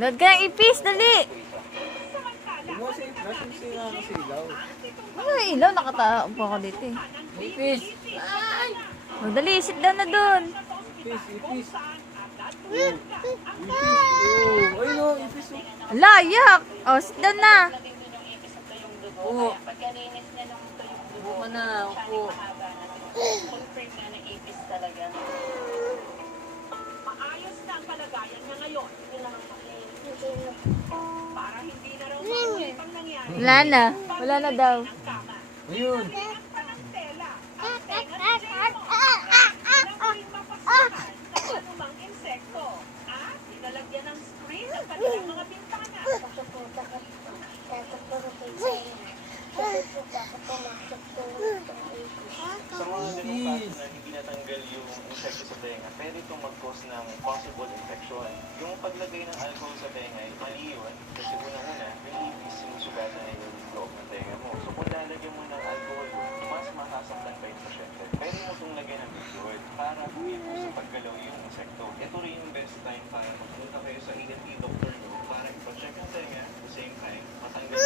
Load ka ng ipis, dali. Ay, ilaw, nakataong pa ako dito eh. Ipis! Ay! Oh, dali, sit down na dun. Ipis! Oh, ayun o, ipis o. Layak! Oh, sit down na. Oo. Upo ka na, upo. Maayos na ang palagayan niya ngayon. Para hindi na raw pang nangyari Wala na. Wala na daw. ng kama. Ayun. Pa ng tela, ang tenga ni Jemo. Ilang mapasukan ng anumang insekto. At nilalagyan ng screen ang kanilang mga bintana. Sa mga ganung kaso na hindi natanggal yung insekto sa tenga, pwede itong mag-cause ng possible infection. Yung paglagay ng alcohol sa tenga ay mali yun kasi unang-una, yung ipis sinusugatan na yung loob ng tenga mo. So kung lalagyan mo ng alcohol yun, mas masasaktan pa yung pasyente. Pwede mo itong lagyan ng liquid para humipo sa paggalaw yung insekto. Ito rin yung best time para magpunta kayo sa ENT doctor nyo para ipacheck ang tenga at the same time, matanggal